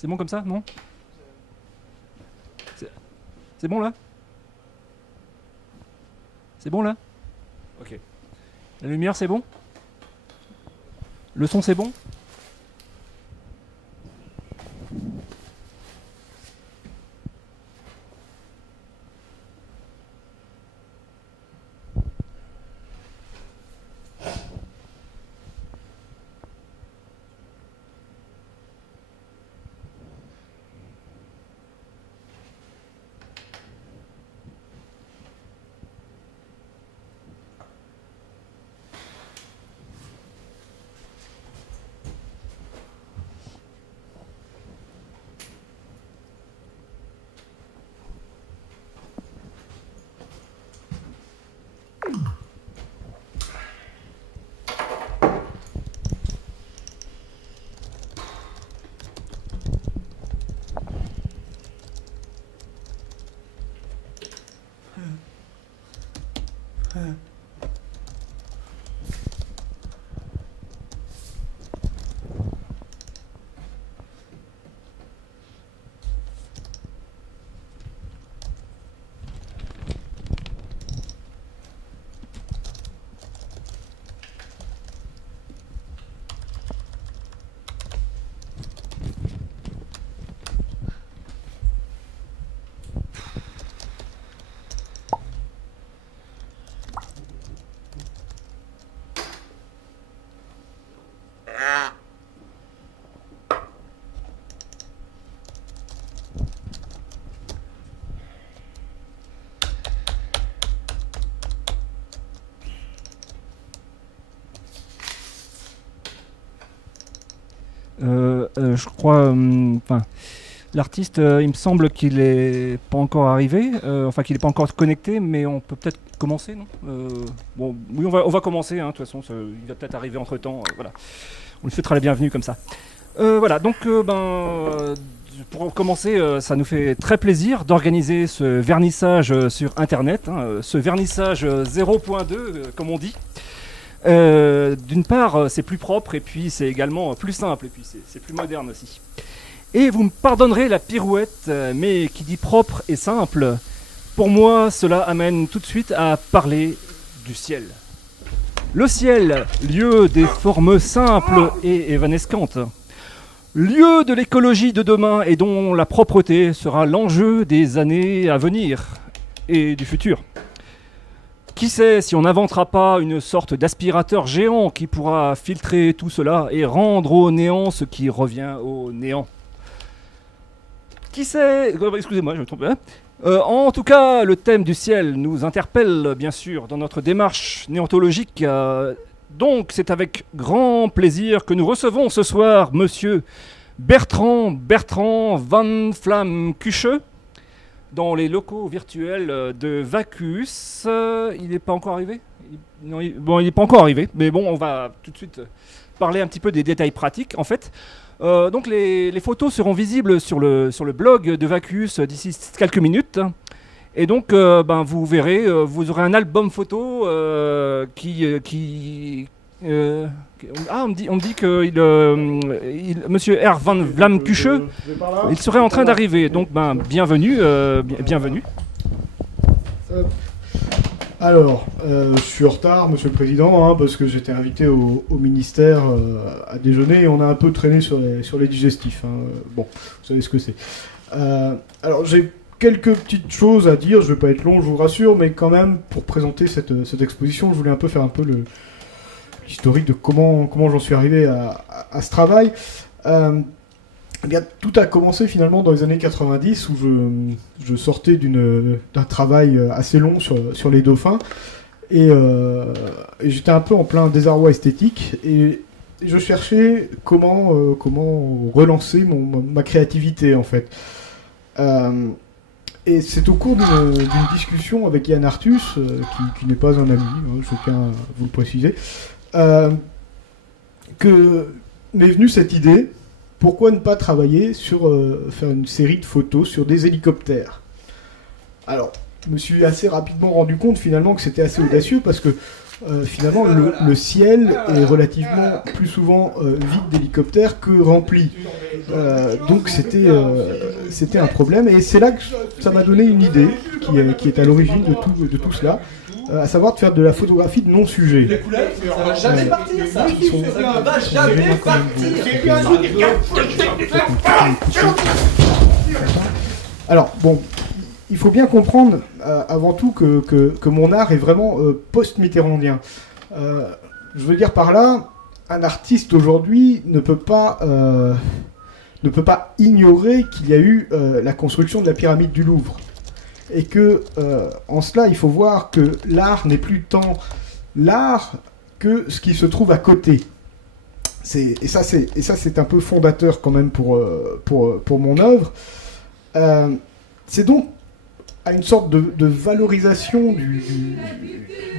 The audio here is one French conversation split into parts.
C'est bon comme ça, non? C'est bon là? C'est bon là? Ok. La lumière, c'est bon? Le son, c'est bon? Je crois, enfin, l'artiste, il me semble qu'il est pas encore arrivé, enfin qu'il est pas encore connecté, mais on peut peut-être commencer, non? Bon, oui, on va commencer, hein, de toute façon, il va peut-être arriver entre temps, voilà. On lui souhaitera la bienvenue comme ça. Voilà, donc, pour commencer, ça nous fait très plaisir d'organiser ce vernissage sur Internet, hein, ce vernissage 0.2, comme on dit. D'une part, c'est plus propre et puis c'est également plus simple et puis c'est plus moderne aussi. Et vous me pardonnerez la pirouette, mais qui dit propre et simple, pour moi, cela amène tout de suite à parler du ciel. Le ciel, lieu des formes simples et évanescantes. Lieu de l'écologie de demain et dont la propreté sera l'enjeu des années à venir et du futur. Qui sait si on n'inventera pas une sorte d'aspirateur géant qui pourra filtrer tout cela et rendre au néant ce qui revient au néant. Qui sait... Excusez-moi, je me trompe. En tout cas, le thème du ciel nous interpelle, bien sûr, dans notre démarche néontologique. Donc, c'est avec grand plaisir que nous recevons ce soir Monsieur Bertrand Van Flamme-Cuche, dans les locaux virtuels de Vacuus. Il n'est pas encore arrivé? Il n'est pas encore arrivé, mais bon, on va tout de suite parler un petit peu des détails pratiques, en fait. Donc les photos seront visibles sur le blog de Vacuus d'ici quelques minutes. Et donc, vous verrez, vous aurez un album photo on me dit que Monsieur R. Van Vlaamkuche, il serait en train d'arriver. Donc, bienvenue. Bienvenue. Alors, je suis en retard, Monsieur le Président, parce que j'étais invité au ministère à déjeuner et on a un peu traîné sur les digestifs. Bon, vous savez ce que c'est. Alors, j'ai quelques petites choses à dire, je ne vais pas être long, je vous rassure, mais quand même, pour présenter cette exposition, je voulais un peu faire un peu l'historique de comment j'en suis arrivé à ce travail. Eh bien, tout a commencé finalement dans les années 90 où je sortais d'un travail assez long sur les dauphins et j'étais un peu en plein désarroi esthétique et je cherchais comment relancer ma créativité en fait. Et c'est au cours d'une discussion avec Yann Arthus, qui n'est pas un ami, je tiens à vous le préciser, que m'est venue cette idée. Pourquoi ne pas travailler sur faire une série de photos sur des hélicoptères? Alors, je me suis assez rapidement rendu compte finalement que c'était assez audacieux parce que finalement, le ciel est relativement plus souvent vide d'hélicoptères que rempli. Donc c'était un problème. Et c'est là que ça m'a donné une idée qui est à l'origine de tout cela. À savoir de faire de la photographie de non-sujets. Les couleurs, ça va jamais partir, ça. Ça va jamais partir. Alors, bon, il faut bien comprendre avant tout que mon art est vraiment post-mitterrandien. Je veux dire par là, un artiste aujourd'hui ne peut pas ignorer qu'il y a eu la construction de la pyramide du Louvre. Et que, en cela, il faut voir que l'art n'est plus tant l'art que ce qui se trouve à côté. Et ça, c'est un peu fondateur quand même pour mon œuvre. C'est donc à une sorte de valorisation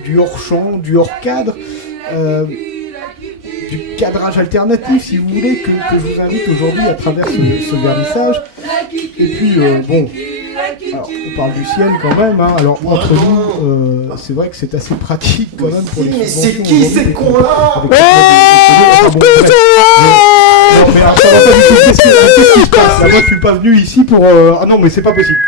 du hors-champ, du hors-cadre, du cadrage alternatif, si vous voulez, que je vous invite aujourd'hui à travers ce vernissage. Et puis, bon... Alors, on parle du ciel quand même, hein. Alors entre nous, c'est vrai que c'est assez pratique quand même pour les mais subventions. c'est qui ces cons-là? Mais alors, ça va pas du tout. Qu'est-ce qui se passe? Moi, je suis pas venu ici pour... Ah non, mais c'est pas possible.